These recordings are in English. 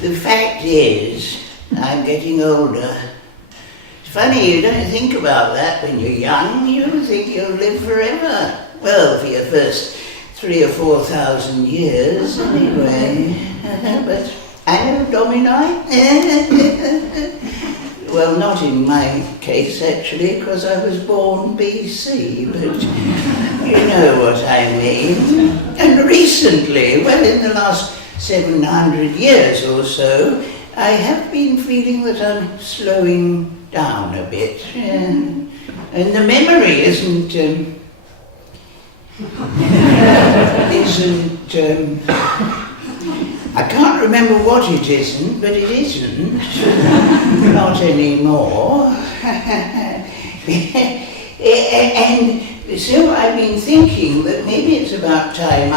The fact is, I'm getting older. It's funny, you don't think about that when you're young. You think you'll live forever. Well, for your first 3,000 or 4,000 years, anyway. But Anno Domini? Well, not in my case, actually, because I was born BC, but you know what I mean. And recently, well, in the last 700 years or so, I have been feeling that I'm slowing down a bit. And the memory isn't I can't remember what it isn't, but it isn't. Not anymore. And so I've been thinking that maybe it's about time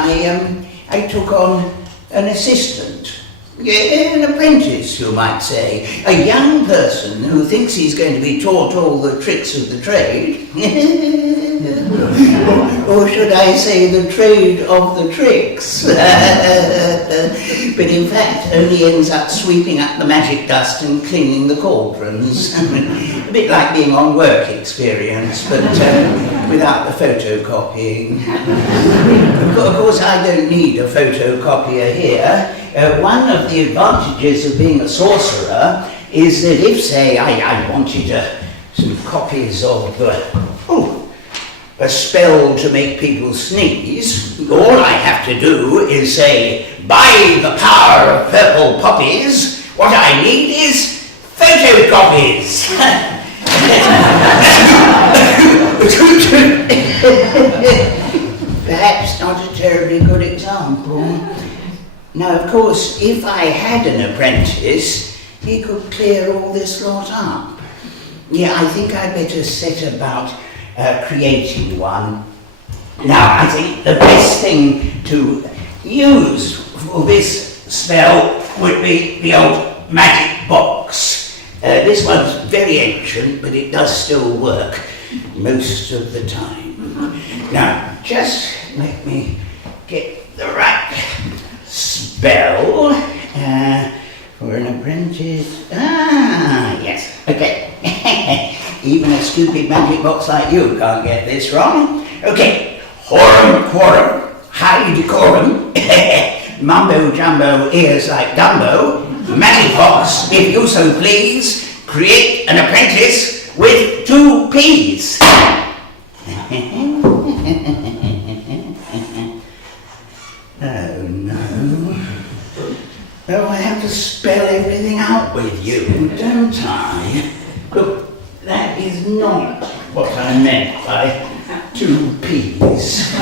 I took on an assistant. An apprentice, you might say. A young person who thinks he's going to be taught all the tricks of the trade. Or should I say the trade of the tricks? But in fact only ends up sweeping up the magic dust and cleaning the cauldrons. A bit like being on work experience, but without the photocopying. Of course I don't need a photocopier here. One of the advantages of being a sorcerer is that if, say, I wanted some copies of a spell to make people sneeze, all I have to do is say, by the power of purple poppies, what I need is photocopies. Perhaps not a terribly good example. Now, of course, if I had an apprentice, he could clear all this lot up. Yeah, I think I'd better set about creating one. Now, I think the best thing to use for this spell would be the old magic box. This one's very ancient, but it does still work most of the time. Now, just let me get the right spell for an apprentice. Yes, okay. Even a stupid magic box like you can't get this wrong. Okay, Horum Quorum, High Decorum, Mumbo Jumbo Ears Like Dumbo, Magic Box, if you so please, create an apprentice with 2 P's. Oh no. Oh, I have to spell everything out with you, don't I? Look, that is not what I meant by 2 P's.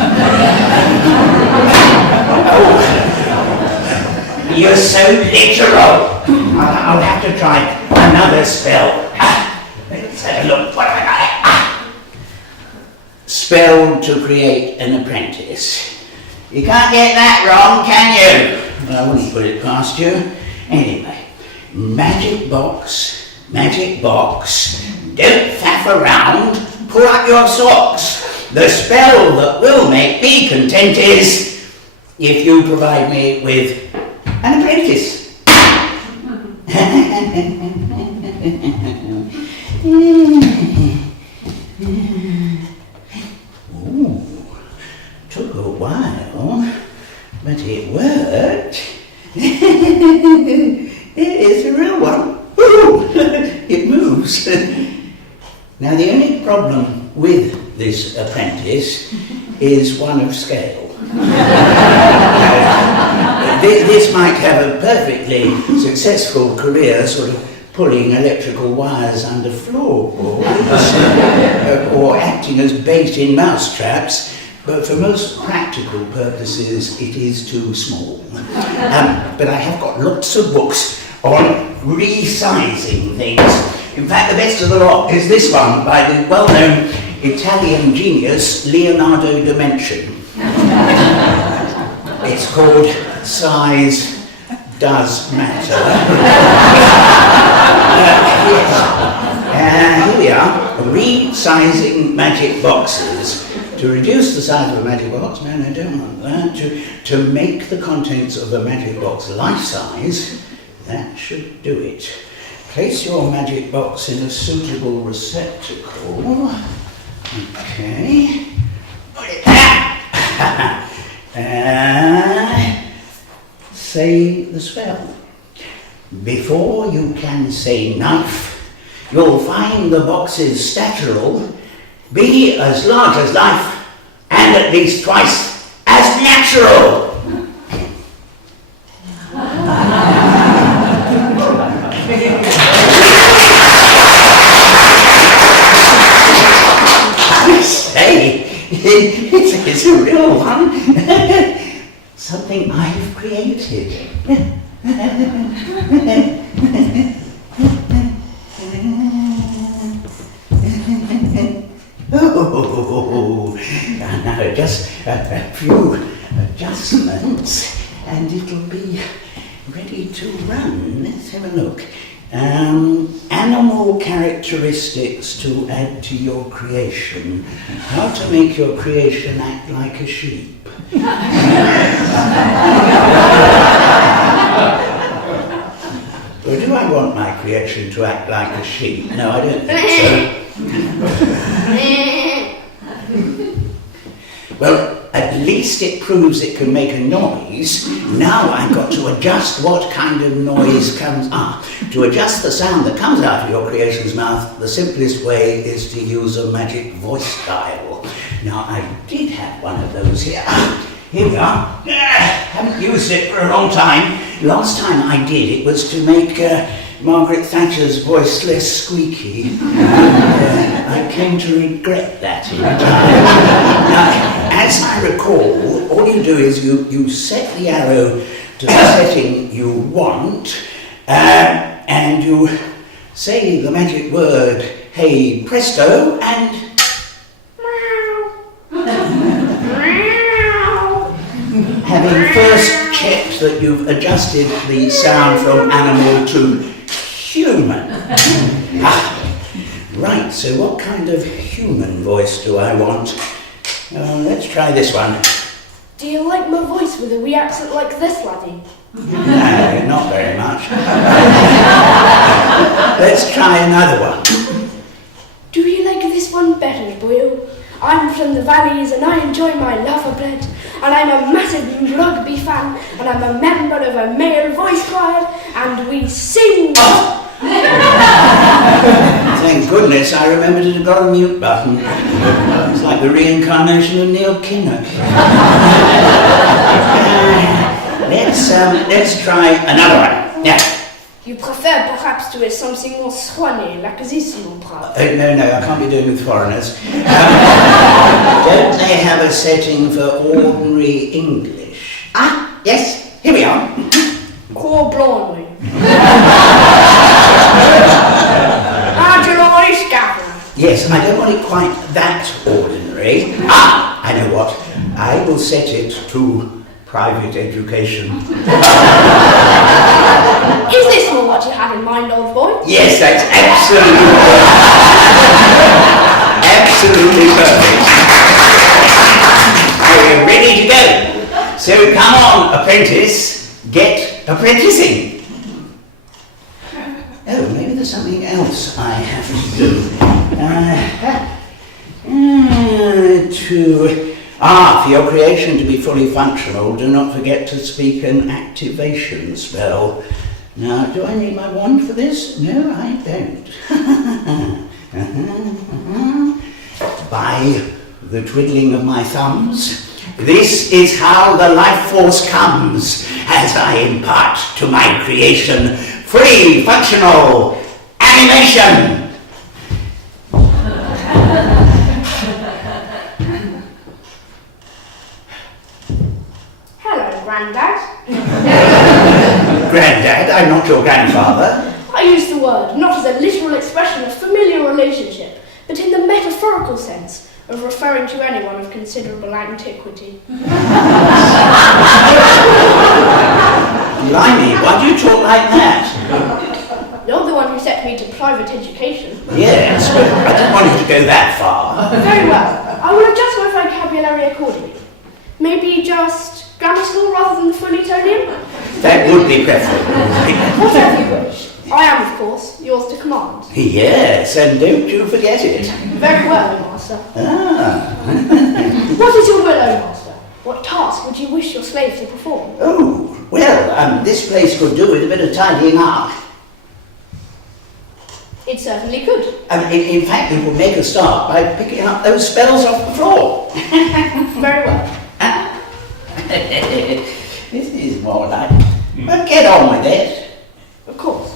Oh, you're so literal. I'll have to try another spell. Let's have a look. What have I got? Spell to create an apprentice. You can't get that wrong, can you? Well, I wouldn't put it past you. Anyway, magic box, don't faff around, pull up your socks. The spell that will make me content is if you provide me with an apprentice. Ooh, took a while, but it worked. It's a real one. It moves. Now the only problem with this apprentice is one of scale. This might have a perfectly successful career sort of pulling electrical wires under floorboards or acting as bait in mousetraps, but for most practical purposes it is too small. But I have got lots of books on resizing things. In fact, the best of the lot is this one by the well-known Italian genius Leonardo da Vinci. It's called Size Does Matter. Yes. Here we are, resizing magic boxes To reduce the size of a magic box, no, I don't want that. To make the contents of a magic box life-size, that should do it. Place your magic box in a suitable receptacle. Okay. Say the spell. Before you can say knife, you'll find the box's statural be as large as life and at least twice as natural. I say, it's a real one. Something I've created. Oh, now just a few adjustments and it'll be ready to run. Let's have a look. Animal characteristics to add to your creation. How to make your creation act like a sheep. Or do I want my creation to act like a sheep? No, I don't think so. Well, at least it proves it can make a noise. Now I've got to adjust what kind of noise comes up. To adjust the sound that comes out of your creation's mouth, the simplest way is to use a magic voice dial. Now, I did have one of those here. Here we are. Haven't used it for a long time. Last time I did, it was to make Margaret Thatcher's voice less squeaky. I came to regret that in time. Now, as I recall, all you do is you set the arrow to the setting you want, and you say the magic word, hey presto, and having first checked that you've adjusted the sound from animal to human. Right, so what kind of human voice do I want? Let's try this one. Do you like my voice with a wee accent like this, laddie? No, not very much. Let's try another one. Do you like this one better, boyo? I'm from the valleys and I enjoy my lava bread. And I'm a massive rugby fan, and I'm a member of a male voice choir, and we sing. Thank goodness I remembered to got a mute button. It's like the reincarnation of Neil Kinnock. Let's try another one. Yeah. You prefer perhaps to have something more soigné, like this, mon brave? No, I can't be doing with foreigners. Don't they have a setting for ordinary English? Ah, yes, here we are. Cor blonde. Yes, I don't want it quite that ordinary. Ah, I know what. I will set it to private education. Is this more what you had in mind, old boy? Yes, that's absolutely perfect. Are you ready to go? So come on, apprentice, get apprenticing. Oh, maybe there's something else I have to do. For your creation to be fully functional, do not forget to speak an activation spell. Now, do I need my wand for this? No, I don't. By the twiddling of my thumbs, this is how the life force comes as I impart to my creation free functional animation. Hello, Grandad. Grandad, I'm not your grandfather. I use the word not as a literal expression of familiar relationship, but in the metaphorical sense of referring to anyone of considerable antiquity. Blimey, why do you talk like that? You're the one who sent me to private education. Yes, but I didn't want you to go that far. Very well. I will adjust my vocabulary Maybe just grammar school rather than the Fullytonian? That would be preferable. Whatever you wish. I am, of course, yours to command. Yes, and don't you forget it. Very well, Master. Ah. What is your will, O Master? What task would you wish your slave to perform? Oh, well, this place could do with a bit of tidying up. It certainly could. In fact, it would make a start by picking up those spells off the floor. Very well. This is more like... But get on with it. Of course.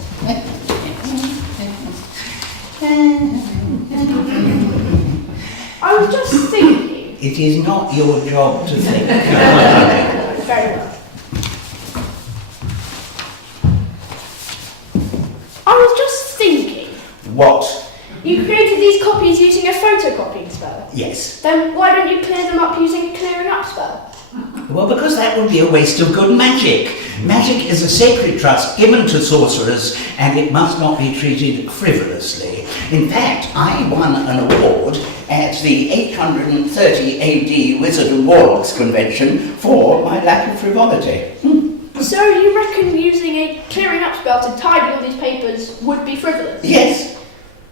I was just thinking... It is not your job to think. Very well. I was just thinking... What? You created these copies using a photocopying spell. Yes. Then why don't you clear them up using a clearing up spell? Well, because that would be a waste of good magic. Magic is a sacred trust given to sorcerers, and it must not be treated frivolously. In fact, I won an award at the 830 AD Wizard and Warlocks Convention for my lack of frivolity. So you reckon using a clearing up spell to tidy all these papers would be frivolous? Yes.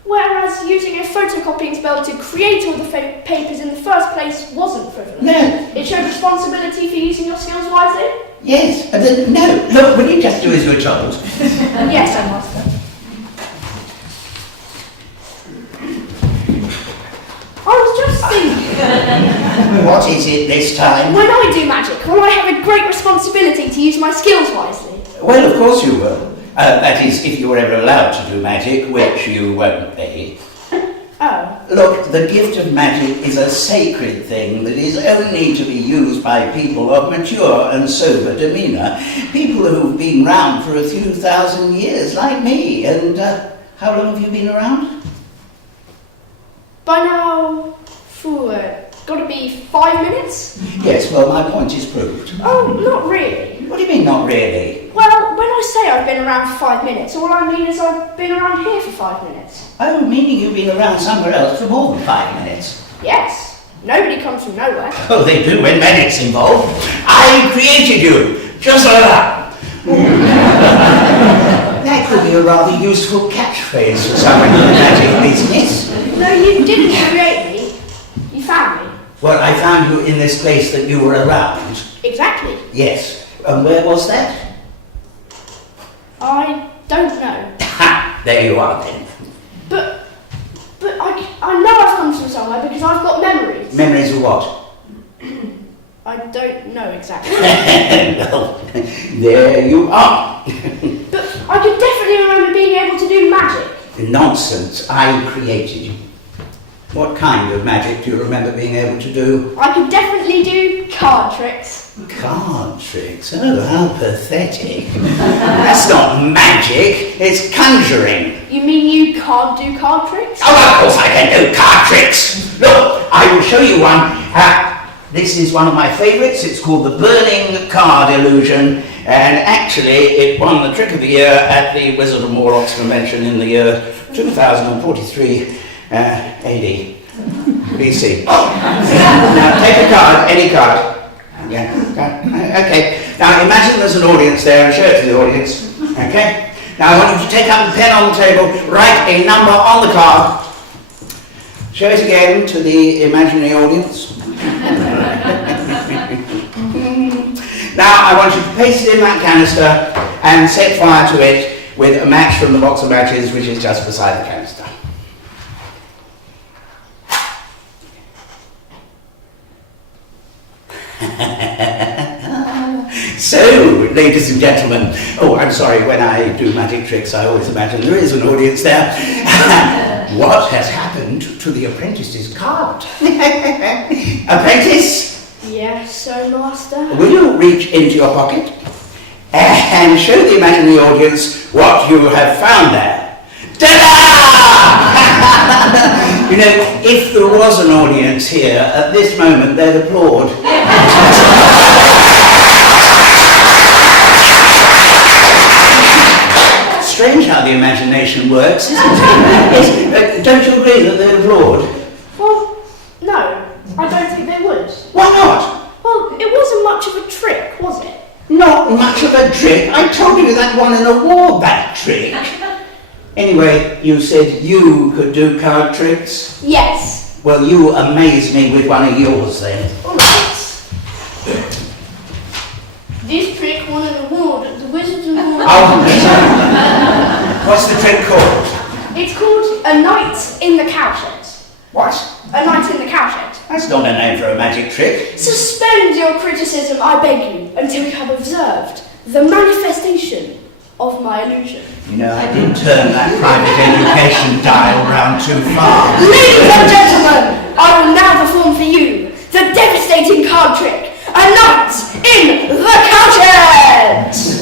Whereas using a photocopying spell to create all the papers in the first place wasn't frivolous. No. It showed responsibility for using your skills wisely? Yes. No. Look, will you just do as you're told? Yes, I master. I was just thinking... What is it this time? When I do magic, will I have a great responsibility to use my skills wisely? Well, of course you will. That is, if you were ever allowed to do magic, which you won't be. Oh. Look, the gift of magic is a sacred thing that is only to be used by people of mature and sober demeanour. People who've been round for a few thousand years, like me. And how long have you been around? By now, gotta be 5 minutes? Yes, well, my point is proved. Oh, not really. What do you mean, not really? Well, when I say I've been around for 5 minutes, all I mean is I've been around here for 5 minutes. Oh, meaning you've been around somewhere else for more than 5 minutes? Yes. Nobody comes from nowhere. Oh, they do when magic's involved. I created you, just like that. That could be a rather useful catchphrase for someone in the magic business. No, you didn't create me. You found me. Well, I found you in this place that you were around. Exactly. Yes. And where was that? I don't know. Ha! There you are then. But I know I've come from somewhere because I've got memories. Memories of what? I don't know exactly. Well, there you are. But I can definitely remember being able to do magic. Nonsense. I created you. What kind of magic do you remember being able to do? I could definitely do card tricks. Card tricks? Oh, how pathetic. That's not magic, it's conjuring. You mean you can't do card tricks? Oh, of course I can do card tricks. Look, I will show you one. This is one of my favourites. It's called the Burning Card Illusion. And actually, it won the Trick of the Year at the Wizard and Warlocks Convention in the year 2043 AD. BC. Now take a card, any card. Yeah. Okay. Now imagine there's an audience there and show it to the audience. Okay. Now I want you to take up the pen on the table, write a number on the card. Show it again to the imaginary audience. Now I want you to paste it in that canister and set fire to it with a match from the box of matches, which is just beside the canister. So, ladies and gentlemen, oh, I'm sorry, when I do magic tricks, I always imagine there is an audience there. What has happened to the apprentice's card? Apprentice? Yes, so master. Will you reach into your pocket and show the imaginary audience what you have found there? Ta-da! You know, if there was an audience here at this moment, they'd applaud. Strange how the imagination works, isn't it? Don't you agree that they'd applaud? Well, no, I don't think they would. Why not? Well, it not much of a trick. I told you that won an award, that trick. Anyway, you said you could do card tricks? Yes. Well, you amaze me with one of yours then. Alright. This trick won an award at the Wizards Award. Oh, what's the trick called? It's called A Night in the Cowshed. What? A Night in the Cowshed. That's not a name for a magic trick. Suspend your criticism, I beg you, until you have observed the manifestation of my illusion. You know, I did turn that private education dial round too far. Ladies and gentlemen, I will now perform for you the devastating card trick, A Night in the Cowshed!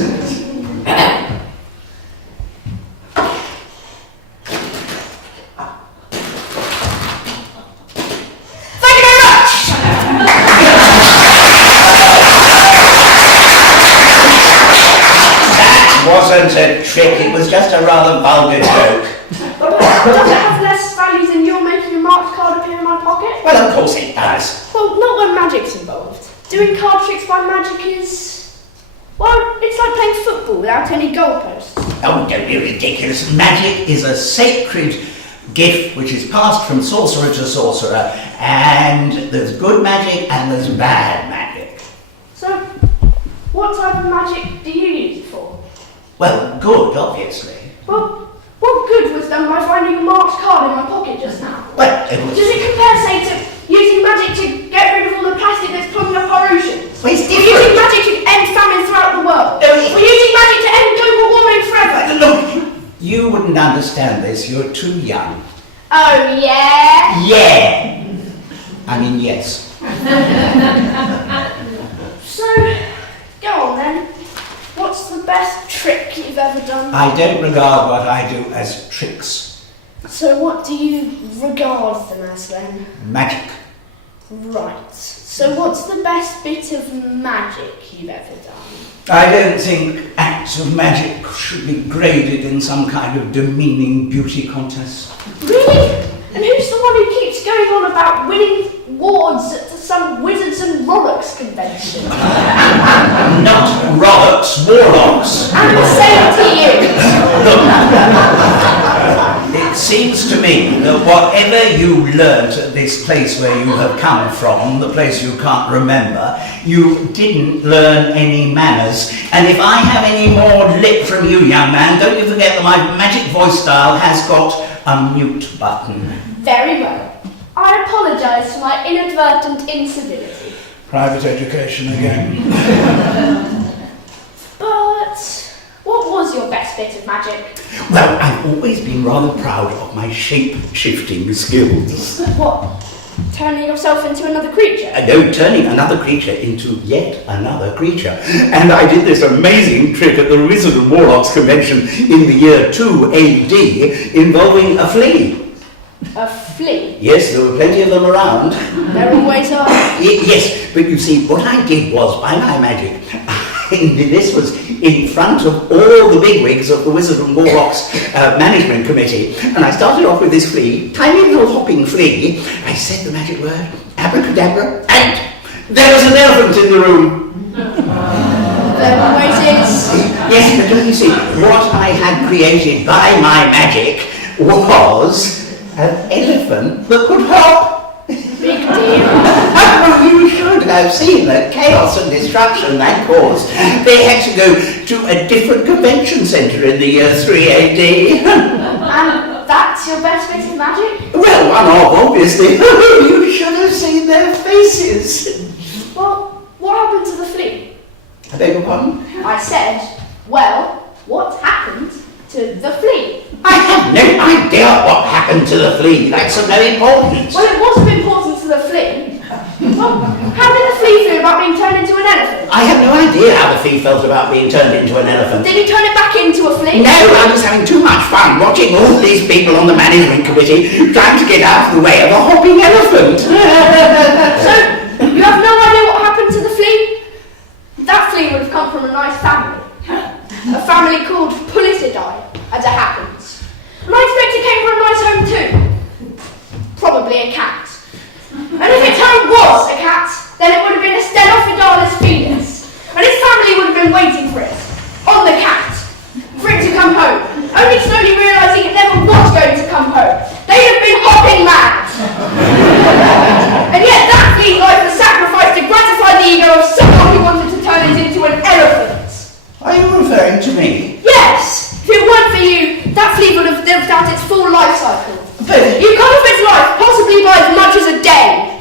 Wasn't a trick, it was just a rather vulgar joke. But does it have less value than you're making a marked card appear in my pocket? Well, of course it does. Well, not when magic's involved. Doing card tricks by magic is... well, it's like playing football without any goalposts. Oh, don't be ridiculous. Magic is a sacred gift which is passed from sorcerer to sorcerer, and there's good magic and there's bad magic. So, what type of magic do you use it for? Well, good, obviously. Well, what good was done by finding a marked card in my pocket just now? Well, it was... Does it compare, say, to using magic to get rid of all the plastic that's plugging up our oceans? Well, it's Or using different. magic to end famine throughout the world? No, Or using magic to end global warming forever? Look, you wouldn't understand this. You're too young. Oh, yeah? Yeah. I mean, yes. So, go on then. What's the best trick you've ever done? I don't regard what I do as tricks. So what do you regard them as then? Magic. Right. So what's the best bit of magic you've ever done? I don't think acts of magic should be graded in some kind of demeaning beauty contest. Really? And who's the one who keeps going on about winning awards at some Wizards and Warlocks convention? Not Roberts, Warlocks. And the same to you. It seems to me that whatever you learnt at this place where you have come from, the place you can't remember, you didn't learn any manners. And if I have any more lip from you, young man, don't you forget that my magic voice style has got a mute button. Very well. I apologise for my inadvertent incivility. Private education again. But what was your best bit of magic? Well, I've always been rather proud of my shape-shifting skills. What? Turning yourself into another creature? No, turning another creature into yet another creature. And I did this amazing trick at the Wizard and Warlocks convention in the year 2 AD involving a flea. A flea? Yes, there were plenty of them around. There always are. Yes, but you see, what I did was, by my magic, this was in front of all the bigwigs of the Wizard and Warlocks management committee, and I started off with this flea, tiny little hopping flea. I said the magic word, abracadabra, and there was an elephant in the room. There always is. Yes, but don't you see, what I had created by my magic was an elephant that could hop. Big deal. Oh, you should have seen the chaos and destruction that caused. They had to go to a different convention centre in the year 3 AD. And that's your best bit of magic? Well, one of, obviously. You should have seen their faces. Well, what happened to the flea? I beg your pardon? I said, well, what happened to the flea? I have no idea what happened to the flea. That's of no importance. Well, it was of importance to the flea. Well, how did the flea feel about being turned into an elephant? I have no idea how the flea felt about being turned into an elephant. Did he turn it back into a flea? No, I was having too much fun watching all these people on the management committee trying to get out of the way of a hopping elephant. So, you have no idea what happened to the flea? That flea would have come from a nice family. A family called Pulisidae, as it happens. And I expect it came from a nice home too. Probably a cat. And if its home was a cat, then it would have been a Stenophydalis fetus. And and his family would have been waiting for it, on the cat, for it to come home, only slowly realising it never was going to come home. They'd have been hopping mad. And yet that flea's life was sacrificed to gratify the ego of someone who wanted to turn it into an elephant. Are you referring to me? Yes! If it weren't for you, that flea would have lived out its full life cycle. But You cut off its life, possibly by as much as a day.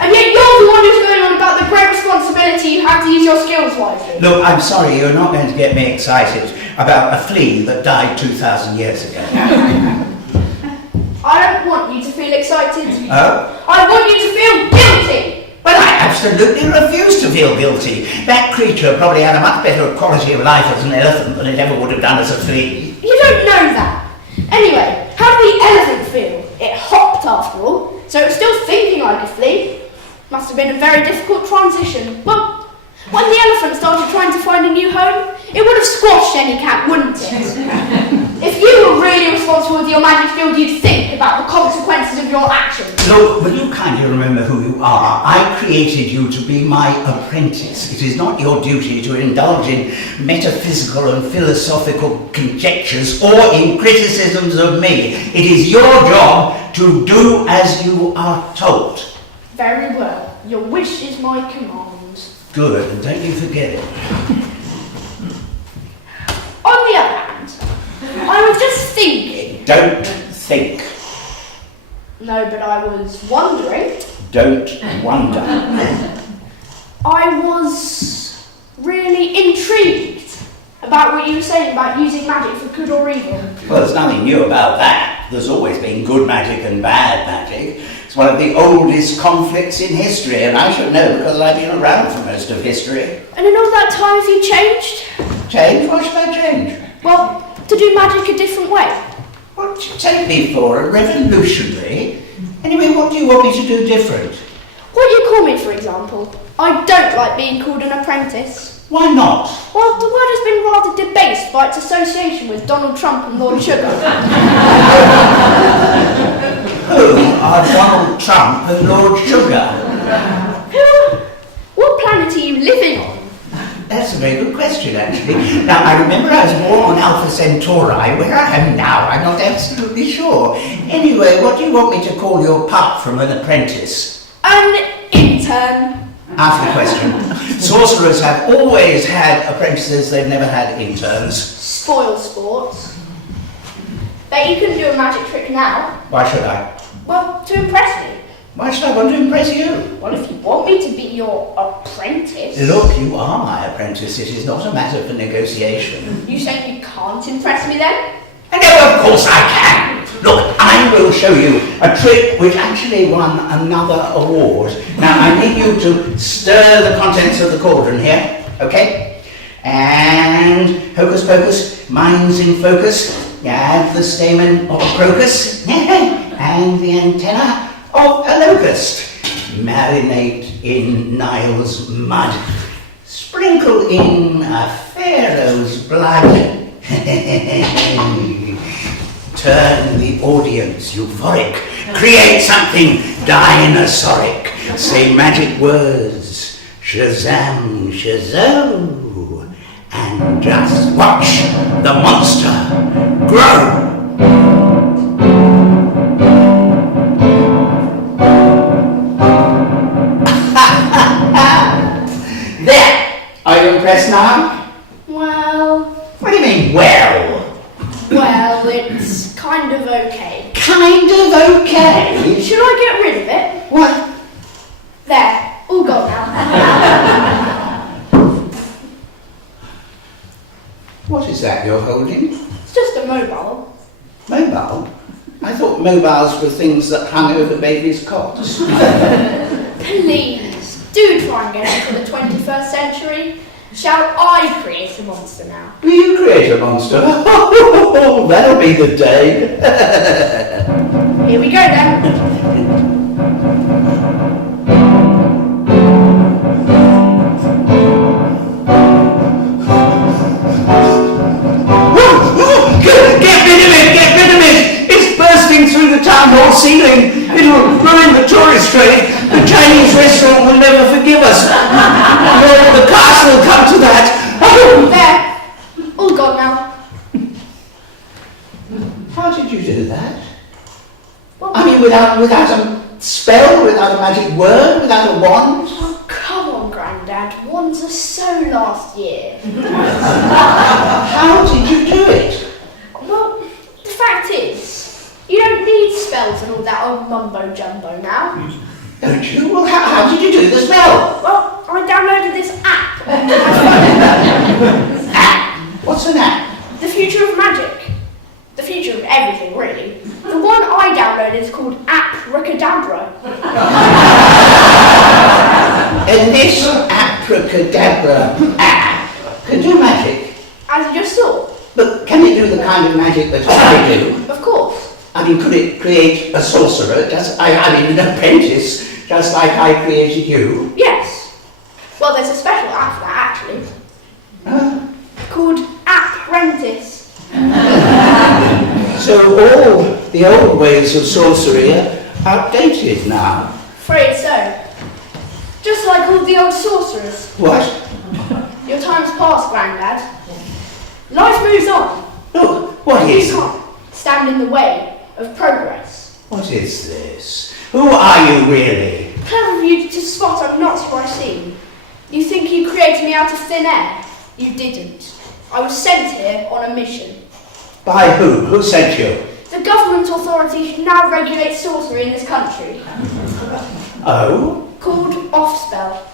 And yet you're the one who's going on about the great responsibility you have to use your skills wisely. look, I'm sorry, you're not going to get me excited about a flea that died 2,000 years ago. I don't want you to feel excited. Oh? I want you to feel guilty. Well, I absolutely refuse to feel guilty. That creature probably had a much better quality of life as an elephant than it ever would have done as a flea. You don't know that. Anyway, how did the elephant feel? It hopped after all, so it was still thinking like a flea. Must have been a very difficult transition. Well, when the elephant started trying to find a new home, it would have squashed any cat, wouldn't it? If you were really responsible with your magic field, you'd think about the consequences of your actions. Look, will you kindly remember who you are? I created you to be my apprentice. It is not your duty to indulge in metaphysical and philosophical conjectures or in criticisms of me. It is your job to do as you are told. Very well. Your wish is my command. Good, and don't you forget it. On the other hand, I was just thinking. Don't think. No, but I was wondering. Don't wonder. I was really intrigued about what you were saying about using magic for good or evil. Well, there's nothing new about that. There's always been good magic and bad magic. It's one of the oldest conflicts in history, and I should know because I've been around for most of history. And in all that time, have you changed? Change? What should I change? Well, to do magic a different way. What do you take me for? A revolutionary? Anyway, what do you want me to do different? What you call me, for example. I don't like being called an apprentice. Why not? Well, the word has been rather debased by its association with Donald Trump and Lord Sugar. Who are Donald Trump and Lord Sugar? What planet are you living on? That's a very good question, actually. Now, I remember I was born on Alpha Centauri. Where I am now, I'm not absolutely sure. Anyway, what do you want me to call your pup from an apprentice? An intern. Ask the question. Sorcerers have always had apprentices, they've never had interns. Spoil sports. Bet you couldn't do a magic trick now. Why should I? Well, to impress me. Why should I want to impress you? Well, if you want me to be your apprentice... Look, you are my apprentice. It is not a matter for negotiation. You saying you can't impress me then? And no, of course I can. Look, I will show you a trick which actually won another award. Now, I need you to stir the contents of the cauldron here, okay? And hocus pocus, mind's in focus. Add the stamen of a crocus and the antenna of a locust. Marinate in Nile's mud. Sprinkle in a pharaoh's blood. Turn the audience euphoric. Create something dinosauric. Say magic words. Shazam, shazoo. And just watch the monster grow. There! Are you impressed now? Well... What do you mean, well? Well, it's kind of okay. Kind of okay? Should I get rid of it? What? There, all gone now. What is that you're holding? It's just a mobile. Mobile? I thought mobiles were things that hung over babies' cots. Please, do try and get into the 21st century. Shall I create a monster now? Will you create a monster? Oh, that'll be the day. Here we go then. Get rid of it! Get rid of it! It's bursting through the town hall ceiling. It'll ruin the tourist trade. The Chinese restaurant will never forgive us. Nor will the castle come did you do that? Well, I mean, without a spell, without a magic word, without a wand? oh, come on, Grandad. Wands are so last year. How did you do it? Well, the fact is, you don't need spells and all that old mumbo-jumbo now. Don't you? Well, how did you do the spell? Well, I downloaded this app. App? What's an app? The future of magic. The future of everything, really. The one I downloaded is called Appracadabra. And this Appracadabra app can do magic. As you just saw. But can it do the kind of magic that I do? Of course. I mean, could it create a sorcerer, I mean an apprentice, just like I created you? Yes. Well, there's a special app for that, actually. Called Apprentice. So all the old ways of sorcery are outdated now. Afraid so. Just like all the old sorcerers. What? Your time's past, Grandad. Life moves on. Look, what You is... can't stand in the way of progress. What is this? Who are you really? Clever of you to spot I'm not who I seem. You think you created me out of thin air? You didn't. I was sent here on a mission. By who? Who sent you? The government authority now regulates sorcery in this country. Oh? Called Offspell.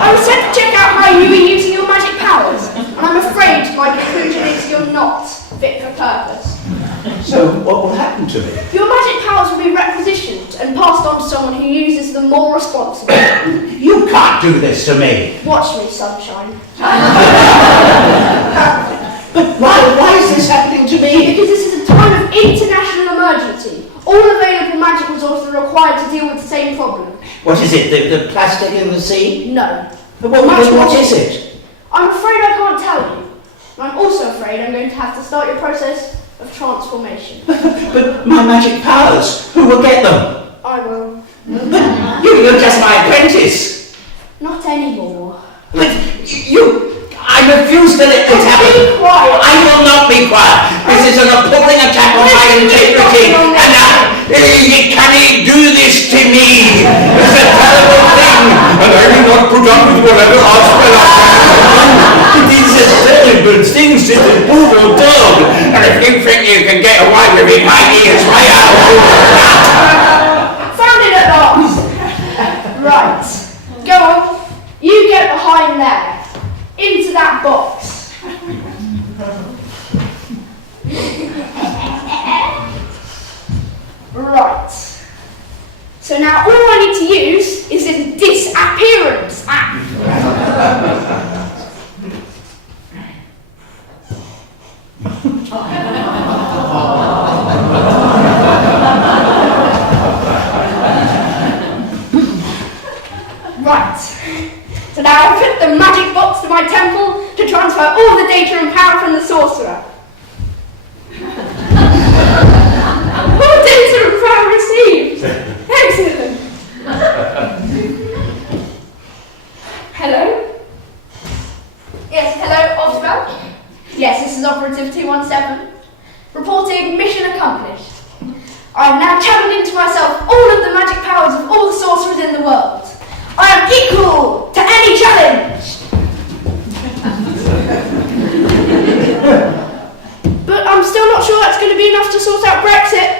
I was sent to check out how you were using your magic powers, and I'm afraid my conclusion is you're not fit for purpose. So what will happen to me? Your magic powers will be requisitioned and passed on to someone who uses them more responsibly. You can't do this to me. Watch me, sunshine. But why is this happening to me? Because this is a time of international emergency. All available magic resources are required to deal with the same problem. What is it, the plastic in the sea? No. But what is it? I'm afraid I can't tell you. And I'm also afraid I'm going to have to start your process of transformation. But my magic powers, who will get them? I will. But you're just my apprentice. Not anymore. But I refuse to let this happen. Be quiet. I will not be quiet. This is an appalling attack on my integrity. And can he do this to me? It's a terrible thing. And I will not put up with whatever hospital I can. It is a terrible thing, says the poor dog. And if you think you can get away with it, my ears way out. Found it at last. Right. Go on. You get behind there. Into that box. Right. So now all I need to use is this disappearance app. Right. So now I put the magic box to my temple to transfer all the data and power from the sorcerer. All data and power received. Excellent. Hello? Yes, hello, Offspell? Yes, this is Operative 217. Reporting mission accomplished. I have now channeled into myself all of the magic powers of all the sorcerers in the world. I am equal to any challenge! But I'm still not sure that's going to be enough to sort out Brexit.